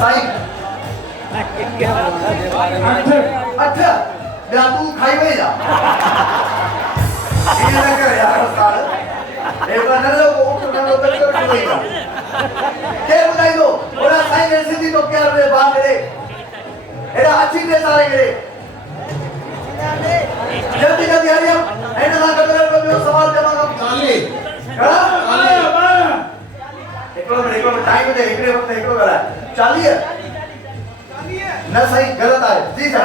साईं अच्छा या तू खाई वही जा ये ना कर यार साल एक बार ना वो उठना तो तक कर वही जा क्या बताई दो और साईं ने सिद्धि तो क्या रे बात रे एरा अच्छी ने सारे करे जल्दी जल्दी आ जाओ ऐना ना कर को सवाल जवाब हम गाली हां एकड़ो टाइम दे एकड़े वक्त एकड़ो करा चालिए ना सही गलत आए जी सर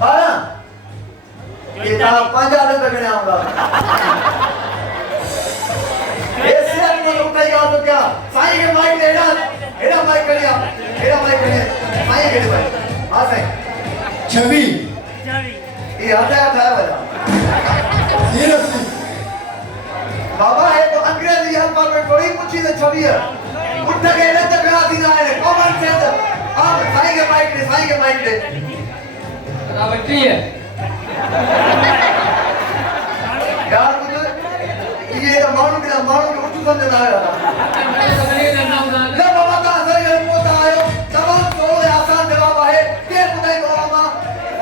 12 ये ता 5 आने तक नहीं आऊंगा ऐसे को उठाएगा तो क्या साईं के माइक लेना एड़ा माइक करिया साईं के भाई हां सही छवि ये आता है बजा सीरियसली बाबा है तो अंग्रेजी अल्फा में थोड़ी पूछी तो छवि है उठ के न तकड़ा दिना है कॉमन सेंस आप साईं के माइक ले रावटी है यार मुझे ये तो मालूम के उठ समझ ना आया ना बाबा का असर के पोता आयो तमाम तो आसान जवाब है के बुधाई को मामा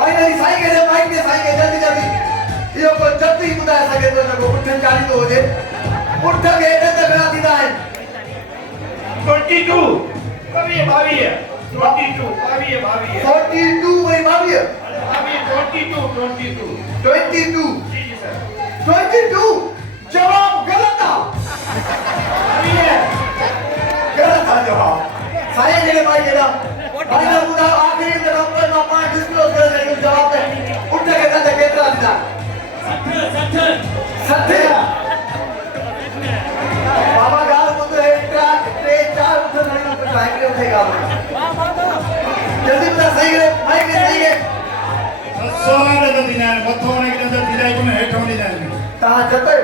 फाइनली साईं के माइक में साईं के जल्दी यो को जल्दी बुधाए सके तो को उठन चाली तो हो जे उठ के न तकड़ा दिना है 22 कभी है 22 भाभी है 42 वही भाभी है 22 जी सर 22 जवाब गलत था भाभी है गलत था जवाब साईं के भाई केड़ा भाई ने बुधा आखिरी जगह पर मामा डिस्क्लोज कर दे जवाब दे उठ के कहते केतरा दिना 60 बाबा गाल मुझे ट्रे चार उठ नहीं उठ टाइम ले उठेगा जल्दी बता सही है माइक सही है 16 रे दिना मथोने के अंदर दिलाई को हेठो दिना ता जते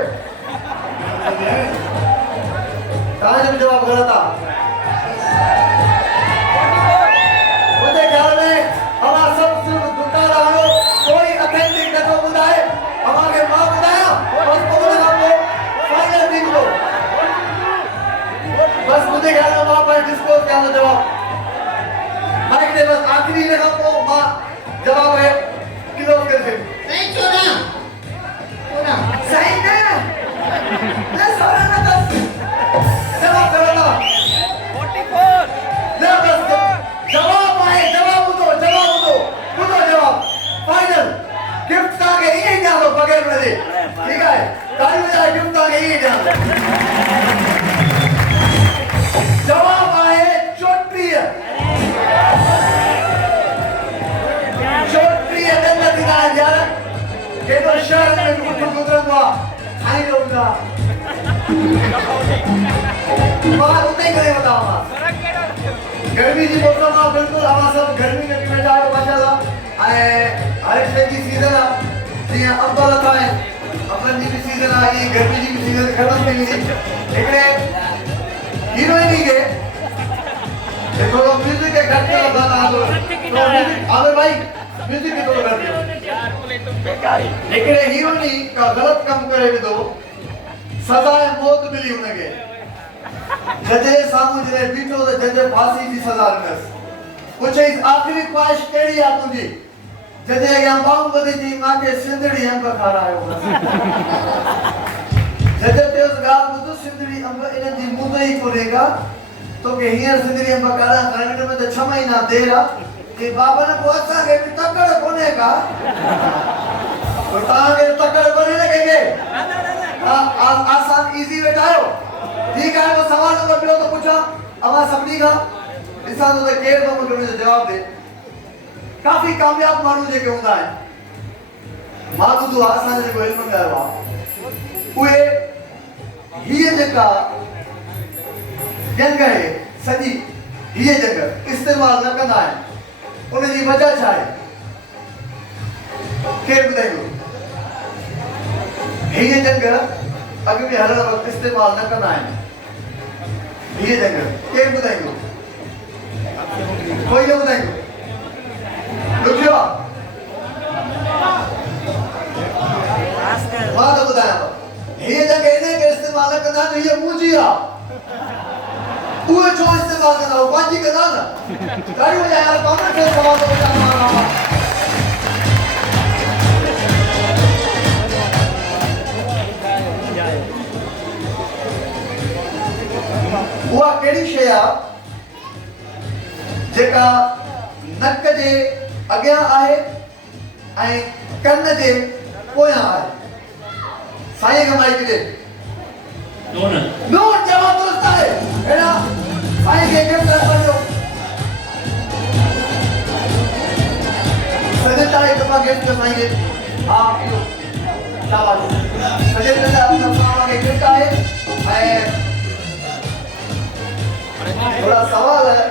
ता जब जवाब गलत था मुझे ख्याल में हमारा सब सिर्फ दुटा रहो कोई ऑथेंटिक न तो बुधाए हमारे मां बुधाया बस बोले हमको फाइनल दिन को बस मुझे ख्याल में मां पर डिस्कोस क्या ना जवाब माइक ने बस आखिरी में हमको मां जवाब है क्लोज कर दे नहीं छोड़ा सही ना ले सारा ना बस जवाब गलत था 44 ले बस जवाब आए जवाब दो जवाब फाइनल गिफ्ट ताके ही नहीं जानो बगैर मेरे ठीक है ताली बजाए गिफ्ट ताके ही जानो जवाब आए चोटी है दिन दिना यार के तो शहर में कुछ गुजरवा आई लोगा बाहर उतने करे बताओ गर्मी जी मौसम में बिल्कुल हमारा सब गर्मी में भी बैठा है माशाल्लाह हर की सीजन है जी अब्दुल था है अपन जी की सीजन आ गई गर्मी जी की सीजन खत्म नहीं हुई एकड़े हीरोइन के देखो म्यूजिक के घर का गाना आ दो तो आवे भाई म्यूजिक के तो कर दियो एकड़े हीरोइन का गलत काम करे भी दो सजाए मौत मिली उनके जजे सामू जे बीठो तो जजे फांसी की सजा मिलस कुछ इस आखिरी ख्वाहिश केड़ी आ तुझी जजे के हम बांग बदी जी मां के सिंदड़ी हम का खाना आयो जजे ते उस गाल मुदु सिंदड़ी हम इन दी मुदई कोरेगा तो के हियर सिंदड़ी हम काड़ा करने में तो 6 महीना देरा कि बाबा ने बोसा के तकड़ कोने का तो ताके तकड़ बने लगे आसान इजी बैठायो ठीक है वो सवाल नंबर पियो तो पूछा हमारा सबनी का इंसान तो केर तो मुझे जवाब दे काफी कामयाब मानू जे के हुंदा है मानू तो आसान जे को इल्म में आवा उए ये जगह जंग है सजी ये जगह इस्तेमाल न कंदा है उन जी वजह छा है केर बुधायो ये जगह अगे भी हर वक्त इस्तेमाल न कंदा है ये जगह केर बुधायो कोई न बुधायो रुकियो मां तो बुधाया ये जगह इने के इस्तेमाल न कंदा तो ये मुजिया उए जो इस्तेमाल कंदा हो बाजी कंदा ना ताड़ी बजा यार कौन सा खेल सवाल तो बजा मारा उहा कहिड़ी शइ आहे जेका नक जे अॻियां आहे ऐं कन जे पोयां आहे साईं खे माइक ॾे नून जवाब दुरुस्त आहे अहिड़ा साईं खे गिफ्ट रखिजो सॼे ताईं दफ़ा गिफ्ट साईं खे हा इहो शाबाश सॼे तरफ़ां खे गिफ्ट आहे ऐं थोड़ा सवाल है